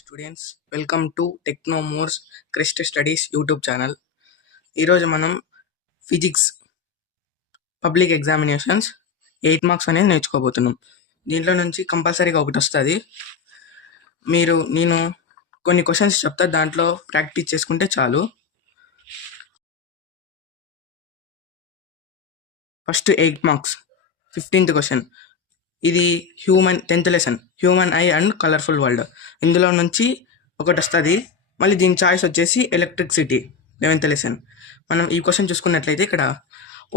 Students, welcome to టెక్నోమోర్స్ crest studies YouTube channel. ఈరోజు మనం ఫిజిక్స్ పబ్లిక్ ఎగ్జామినేషన్స్ 8 మార్క్స్ అనేది నేర్చుకోబోతున్నాం. దీంట్లో నుంచి కంపల్సరీగా ఒకటి వస్తుంది. నేను కొన్ని క్వశ్చన్స్ చెప్తా, దాంట్లో ప్రాక్టీస్ చేసుకుంటే చాలు. First 8 marks 15th question. ఇది 10th lesson human I and colourful world. ఇందులో నుంచి ఒకటి వస్తుంది. మళ్ళీ దీని చాయిస్ వచ్చేసి ఎలక్ట్రిసిటీ 11th లెసన్. మనం ఈ క్వశ్చన్ చూసుకున్నట్లయితే ఇక్కడ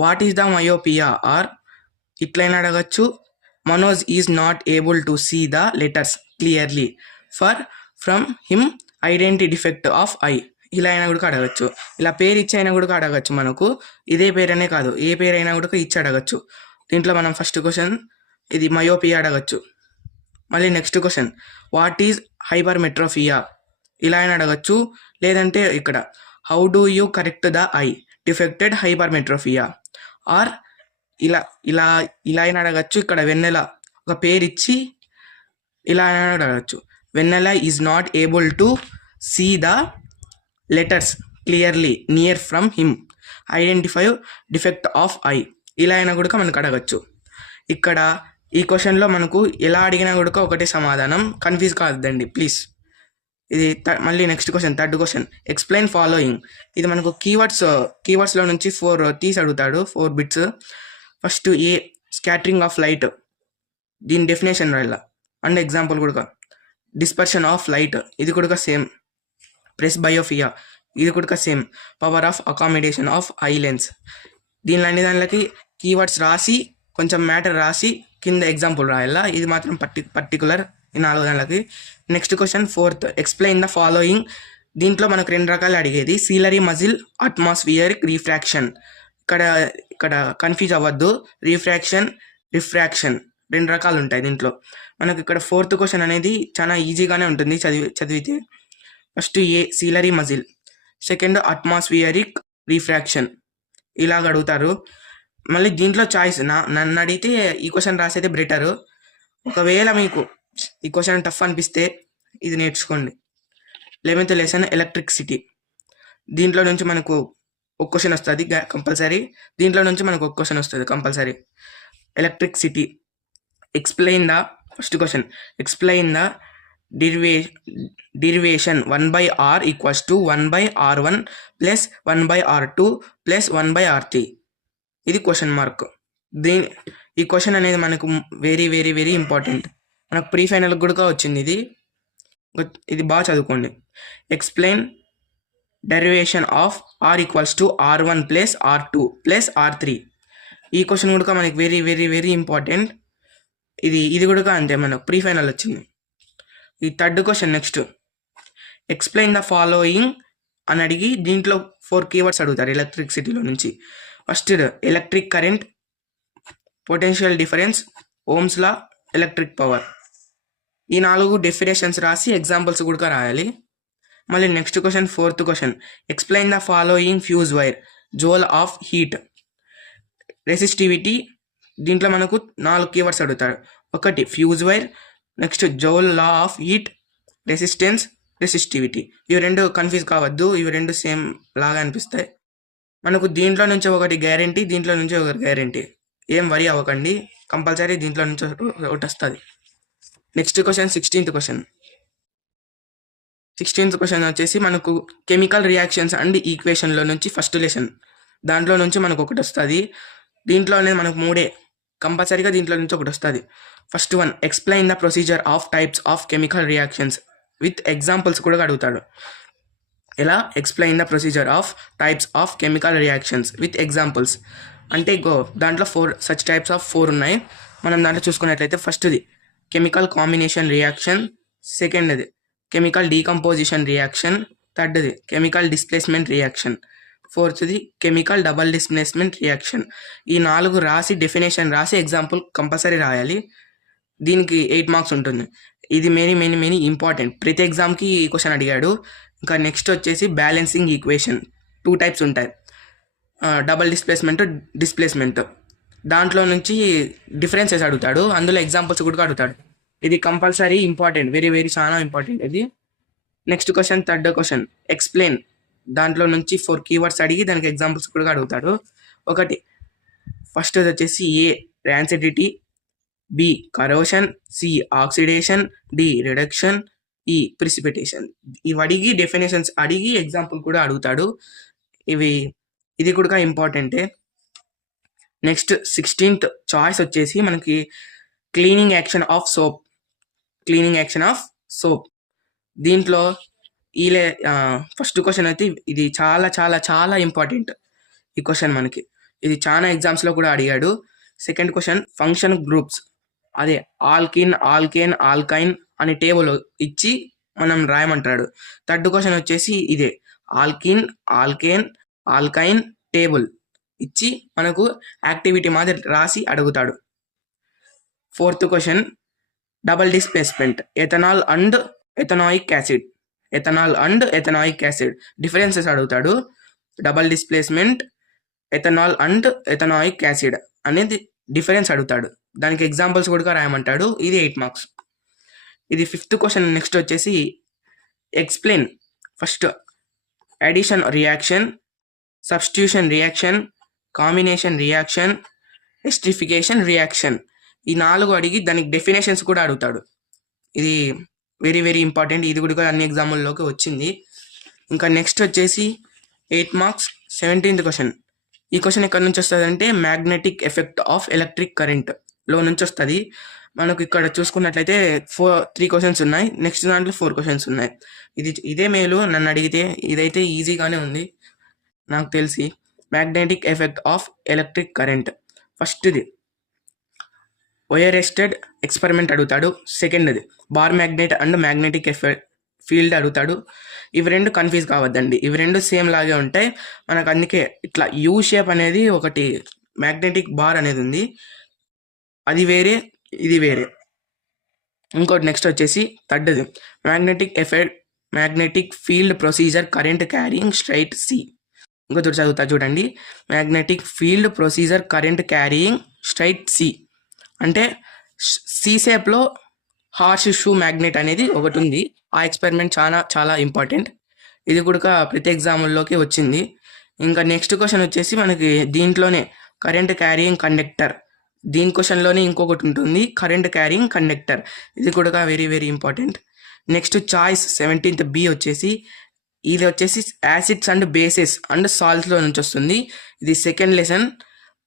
what is the myopia or ఇట్లయినా అడగచ్చు. Manoj is not able to see the letters clearly from him identity defect of eye. ఇలా అయినా కూడా అడగచ్చు. ఇలా పేరు ఇచ్చి అయినా కూడా అడగచ్చు. మనకు ఇదే పేరనే కాదు, ఏ పేరు అయినా కూడా ఇచ్చి అడగచ్చు. దీంట్లో మనం ఫస్ట్ క్వశ్చన్ ఇది మయోపియా అడగచ్చు. మళ్ళీ next question what is hypermetropia, ఇలా అయినా అడగచ్చు. లేదంటే ఇక్కడ how do you correct the eye defected hypermetropia, or ఇలా ఇలా ఇలా అయినా అడగచ్చు. ఇక్కడ వెన్నెల ఒక పేరు ఇచ్చి ఇలా అయినా అడగచ్చు. Vennela is not able to see the letters clearly near from him identify defect of eye, ఇలా అయినా కూడా మనకు అడగచ్చు. ఇక్కడ ఈ క్వశ్చన్లో మనకు ఎలా అడిగినా కూడా ఒకటే సమాధానం, కన్ఫ్యూజ్ కావద్దండి ప్లీజ్. ఇది మళ్ళీ next question, third question explain following. ఇది మనకు కీవర్డ్స్లో నుంచి 4 తీసి అడుగుతాడు, 4 bits. First A scattering of light, దీని డెఫినేషన్ రాయాల అండ్ ఎగ్జాంపుల్ కూడా. డిస్పర్షన్ ఆఫ్ లైట్, ఇది కూడా సేమ్. ప్రెస్బయోపియా, ఇది కూడా same. Power of accommodation of eye lens. దీనిలో దానికి కీవర్డ్స్ రాసి కొంచెం మ్యాటర్ రాసి కింద ఎగ్జాంపుల్ రాయాలా. ఇది మాత్రం పర్టికులర్ ఈ 4 దానికి. Next question fourth explain the following. దీంట్లో మనకు 2 రకాలు అడిగేది, సీలరీ మజిల్ అట్మాస్ఫియరిక్ రిఫ్రాక్షన్. ఇక్కడ కన్ఫ్యూజ్ అవ్వద్దు, రిఫ్రాక్షన్ 2 రకాలు ఉంటాయి దీంట్లో. మనకు ఇక్కడ 4th క్వశ్చన్ అనేది చాలా ఈజీగానే ఉంటుంది చదివితే. ఫస్ట్ ఏ సీలరీ మజిల్, సెకండ్ అట్మాస్ఫియరిక్ రిఫ్రాక్షన్, ఇలాగ అడుగుతారు. మళ్ళీ దీంట్లో చాయిస్ నన్ను అడిగితే ఈ క్వశ్చన్ రాసేది బెటరు. ఒకవేళ మీకు ఈ క్వశ్చన్ టఫ్ అనిపిస్తే ఇది నేర్చుకోండి. 11th lesson electricity. దీంట్లో నుంచి మనకు ఒక క్వశ్చన్ వస్తుంది కంపల్సరీ. దీంట్లో నుంచి మనకు ఒక క్వశ్చన్ వస్తుంది compulsory. Electricity explain the first question explain the derivation 1/r equals to 1/r1 plus 1/r2 plus 1/r3. ఇది క్వశ్చన్ మార్క్. ఈ క్వశ్చన్ అనేది మనకు వెరీ వెరీ వెరీ ఇంపార్టెంట్. మనకు ప్రీ ఫైనల్ కూడా వచ్చింది ఇది బాగా చదువుకోండి. Explain derivation of R equals to r1 plus r2 plus r3. ఈ క్వశ్చన్ కూడా మనకి వెరీ వెరీ వెరీ ఇంపార్టెంట్. ఇది కూడా అంతే, మనకు ప్రీ ఫైనల్ వచ్చింది. ఈ third question next explain the following అని అడిగి దీంట్లో 4 కీవర్డ్స్ అడుగుతారు ఎలక్ట్రిసిటీలో నుంచి. First electric current, potential difference, ohm's law, electric power. ఈ 4 డెఫినేషన్స్ రాసి ఎగ్జాంపుల్స్ కూడా రాయాలి. మళ్ళీ next question 4th question explain the following fuse wire joule of heat, resistivity. దీంట్లో మనకు 4 కీవర్డ్స్ అడుగుతారు. ఒకటి fuse wire, next joule law of heat, resistance, resistivity. ఇవి 2 కన్ఫ్యూజ్ కావద్దు, ఇవి 2 సేమ్ లాగా అనిపిస్తాయి మనకు. దీంట్లో నుంచి ఒకటి గ్యారంటీ, దీంట్లో నుంచి ఒకటి గ్యారంటీ. ఏం వరి అవ్వకండి, కంపల్సరీ దీంట్లో నుంచి ఒకటి వస్తుంది. Next question 16th question. 16th question వచ్చేసి మనకు కెమికల్ రియాక్షన్స్ అండ్ ఈక్వేషన్లో నుంచి ఫస్ట్ లెసన్. దాంట్లో నుంచి మనకు ఒకటి వస్తుంది. దీంట్లో అనేది మనకు 3 కంపల్సరీగా దీంట్లో నుంచి ఒకటి వస్తుంది. First one explain the procedure of types of chemical reactions with examples కూడా అడుగుతాడు. ఎలా explain the procedure of types of chemical reactions with examples అంటే దాంట్లో 4 సచ్ టైప్స్ ఆఫ్ 4 ఉన్నాయి. మనం దాంట్లో చూసుకున్నట్లయితే ఫస్ట్ది కెమికల్ కాంబినేషన్ రియాక్షన్, సెకండ్ది కెమికల్ డీకంపోజిషన్ రియాక్షన్, థర్డ్ది కెమికల్ డిస్ప్లేస్మెంట్ రియాక్షన్, ఫోర్త్ది కెమికల్ డబల్ డిస్ప్లేస్మెంట్ రియాక్షన్. ఈ 4 రాసి డెఫినేషన్ రాసి ఎగ్జాంపుల్ కంపల్సరీ రాయాలి. దీనికి 8 మార్క్స్ ఉంటుంది. ఇది మెనీ ఇంపార్టెంట్. ప్రతి ఎగ్జామ్కి ఈ క్వశ్చన్ అడిగాడు. ఇంకా నెక్స్ట్ వచ్చేసి బ్యాలెన్సింగ్ ఈక్వేషన్. 2 టైప్స్ ఉంటాయి, డబల్ డిస్ప్లేస్మెంట్. దాంట్లో నుంచి డిఫరెన్సెస్ అడుగుతాడు, అందులో ఎగ్జాంపుల్స్ కూడా అడుగుతాడు. ఇది కంపల్సరీ ఇంపార్టెంట్, వెరీ వెరీ చాలా ఇంపార్టెంట్ ఇది. Next question, third question, explain. దాంట్లో నుంచి 4 కీవర్డ్స్ అడిగి దానికి ఎగ్జాంపుల్స్ కూడా అడుగుతాడు. ఒకటి ఫస్ట్ వచ్చేసి A rancidity, B corrosion, C oxidation, D reduction, E precipitation. ఇవి అడిగి డెఫినేషన్స్ అడిగి ఎగ్జాంపుల్ కూడా అడుగుతాడు. ఇది కూడా ఇంపార్టెంటే. నెక్స్ట్ 16th చాయిస్ వచ్చేసి మనకి క్లీనింగ్ యాక్షన్ ఆఫ్ సోప్. దీంట్లో ఫస్ట్ క్వశ్చన్ అయితే ఇది చాలా చాలా చాలా ఇంపార్టెంట్. ఈ క్వశ్చన్ మనకి ఇది చాలా ఎగ్జామ్స్లో కూడా అడిగాడు. Second question, function groups. అదే ఆల్కిన్, ఆల్కేన్, ఆల్కైన్ అనే టేబుల్ ఇచ్చి మనం రాయమంటాడు. థర్డ్ క్వశ్చన్ వచ్చేసి ఇదే ఆల్కిన్, ఆల్కేన్, ఆల్కైన్ టేబుల్ ఇచ్చి మనకు యాక్టివిటీ మాదిరి రాసి అడుగుతాడు. Fourth question, double displacement, ethanol and ethanoic acid differences అడుగుతాడు. Double displacement, ethanol and ethanoic acid అనేది డిఫరెన్స్ అడుగుతాడు. దానికి ఎగ్జాంపుల్స్ కూడా రాయమంటాడు. ఇది 8 మార్క్స్. ఇది ఫిఫ్త్ క్వశ్చన్. నెక్స్ట్ వచ్చేసి explain. First addition reaction, substitution reaction, combination reaction, esterification reaction. ఈ 4 అడిగి దానికి డెఫినేషన్స్ కూడా అడుగుతాడు. ఇది వెరీ వెరీ ఇంపార్టెంట్. ఇది కూడా అన్ని ఎగ్జాముల్లోకి వచ్చింది. ఇంకా నెక్స్ట్ వచ్చేసి 8 మార్క్స్ 17th క్వశ్చన్. ఈ క్వశ్చన్ ఎక్కడి నుంచి వస్తుంది అంటే magnetic effect of electric current లో నుంచి వస్తుంది. మనకు ఇక్కడ చూసుకున్నట్లయితే 3 క్వశ్చన్స్ ఉన్నాయి. నెక్స్ట్ దాంట్లో 4 క్వశ్చన్స్ ఉన్నాయి. ఇదే మేలు నన్ను అడిగితే. ఇదైతే ఈజీగానే ఉంది నాకు తెలిసి. Magnetic effect of electric current. ఫస్ట్ది వైరెస్టెడ్ ఎక్స్పెరిమెంట్ అడుగుతాడు. సెకండ్ది bar magnet and magnetic effect field అడుగుతాడు. ఇవి రెండు కన్ఫ్యూజ్ కావద్దండి, ఇవి రెండు సేమ్ లాగే ఉంటాయి మనకు. అందుకే ఇట్లా యూ షేప్ అనేది ఒకటి మ్యాగ్నెటిక్ బార్ అనేది ఉంది, అది వేరే, ఇది వేరే. ఇంకోటి నెక్స్ట్ వచ్చేసి థర్డ్ది magnetic field procedure current carrying straight C. ఇంకోటి చదువుతా చూడండి. Magnetic field procedure current carrying straight C అంటే సి షేప్లో హార్స్ షూ మ్యాగ్నెట్ అనేది ఒకటి ఉంది. ఆ ఎక్స్పెరిమెంట్ చాలా చాలా ఇంపార్టెంట్. ఇది కూడా ప్రతి ఎగ్జాముల్లోకి వచ్చింది. ఇంకా నెక్స్ట్ క్వశ్చన్ వచ్చేసి మనకి దీంట్లోనే కరెంట్ క్యారింగ్ కండక్టర్. దీని క్వశ్చన్లోనే ఇంకొకటి ఉంటుంది, కరెంట్ క్యారింగ్ కండక్టర్. ఇది కూడా very very important. Next choice 17th B వచ్చేసి ఇది వచ్చేసి యాసిడ్స్ అండ్ బేసెస్ అండ్ సాల్ట్స్లో నుంచి వస్తుంది. ఇది సెకండ్ లెసన్.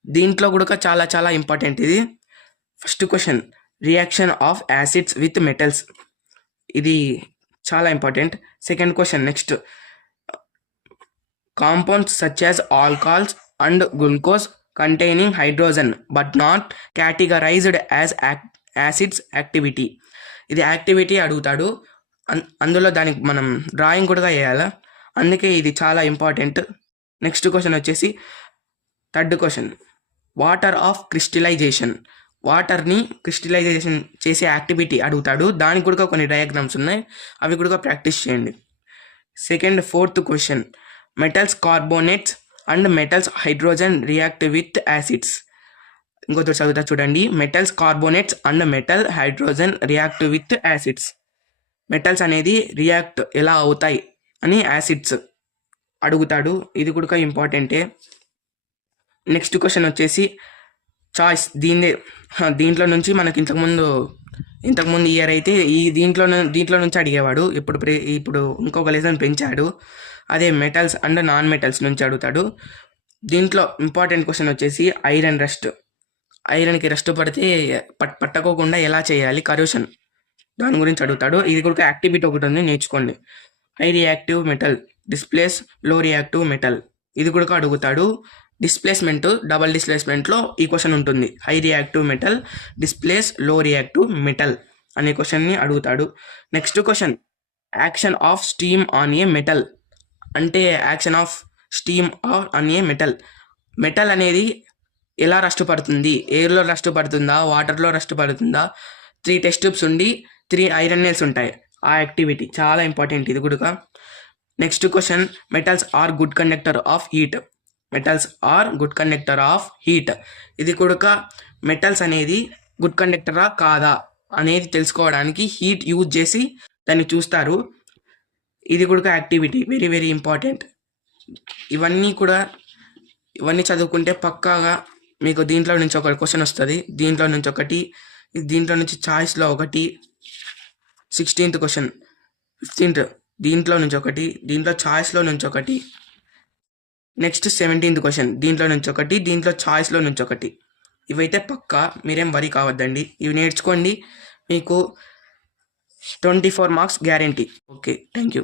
దీంట్లో కూడా చాలా చాలా ఇంపార్టెంట్ ఇది. First question, reaction of acids with metals. ఇది చాలా important. Second question, next compounds such as alcohols and glucose containing hydrogen but not categorised as acids activity. ఇది యాక్టివిటీ అడుగుతాడు, అందులో దానికి మనం డ్రాయింగ్ కూడా వేయాలా, అందుకే ఇది చాలా ఇంపార్టెంట్. నెక్స్ట్ క్వశ్చన్ వచ్చేసి third question, water of crystallization. వాటర్ని క్రిస్టలైజేషన్ చేసే యాక్టివిటీ అడుగుతాడు. దానికి కూడా కొన్ని డయాగ్రామ్స్ ఉన్నాయి, అవి కూడా ప్రాక్టీస్ చేయండి. Fourth question, metals carbonates and metals hydrogen react with acids. ఇంకొకటి చదువుతా చూడండి. Metals carbonates and metal hydrogen react with acids. Metals అనేది రియాక్ట్ ఎలా అవుతాయి అని యాసిడ్స్ అడుగుతాడు. ఇది కూడా ఇంపార్టెంటే. నెక్స్ట్ క్వశ్చన్ వచ్చేసి చాయిస్. దీంట్లో నుంచి మనకి ఇంతకుముందు ఇయర్ అయితే దీంట్లో నుంచి అడిగేవాడు. ఇప్పుడు ఇంకొక లెసన్ పెంచాడు, అదే మెటల్స్ అండ్ నాన్ మెటల్స్ నుంచి అడుగుతాడు. దీంట్లో ఇంపార్టెంట్ క్వశ్చన్ వచ్చేసి ఐరన్ రస్ట్. ఐరన్కి రస్ట్ పడితే పట్టకోకుండా ఎలా చేయాలి, కరోషన్, దాని గురించి అడుగుతాడు. ఇది కూడా యాక్టివిటీ ఒకటి ఉంది, నేర్చుకోండి. High reactive metal displace low reactive metal. ఇది కూడా అడుగుతాడు. డిస్ప్లేస్మెంట్, డబల్ డిస్ప్లేస్మెంట్లో ఈ క్వశ్చన్ ఉంటుంది. High reactive metal displace low reactive metal అనే క్వశ్చన్ని అడుగుతాడు. Next question, action of steam on a metal. అంటే action of steam on a metal. Metal అనేది ఎలా రస్ట్ పడుతుంది, ఎయిర్లో రస్ట్ పడుతుందా, వాటర్లో రస్ట్ పడుతుందా, 3 టెస్ట్ ట్యూబ్స్ ఉండి 3 ఐరన్ నెయిల్స్ ఉంటాయి. ఆ యాక్టివిటీ చాలా ఇంపార్టెంట్ ఇది కూడా. Next question, metals are good conductor of heat. Metals are good conductor of heat. ఇది కూడా మెటల్స్ అనేది గుడ్ కండక్టరా కాదా అనేది తెలుసుకోవడానికి హీట్ యూజ్ చేసి దాన్ని చూస్తారు. ఇది కూడా యాక్టివిటీ, వెరీ వెరీ ఇంపార్టెంట్. ఇవన్నీ చదువుకుంటే పక్కాగా మీకు దీంట్లో నుంచి ఒక క్వశ్చన్ వస్తుంది, దీంట్లో నుంచి ఒకటి, దీంట్లో నుంచి చాయిస్లో ఒకటి, 16th క్వశ్చన్, 15th దీంట్లో నుంచి ఒకటి, దీంట్లో చాయిస్లో నుంచి ఒకటి, నెక్స్ట్ 17th క్వశ్చన్ దీంట్లో నుంచి ఒకటి, దీంట్లో చాయిస్లో నుంచి ఒకటి. ఇవైతే పక్కా, మీరేం వరి కావద్దండి. ఇవి నేర్చుకోండి, మీకు 24 marks guarantee. Okay, thank you.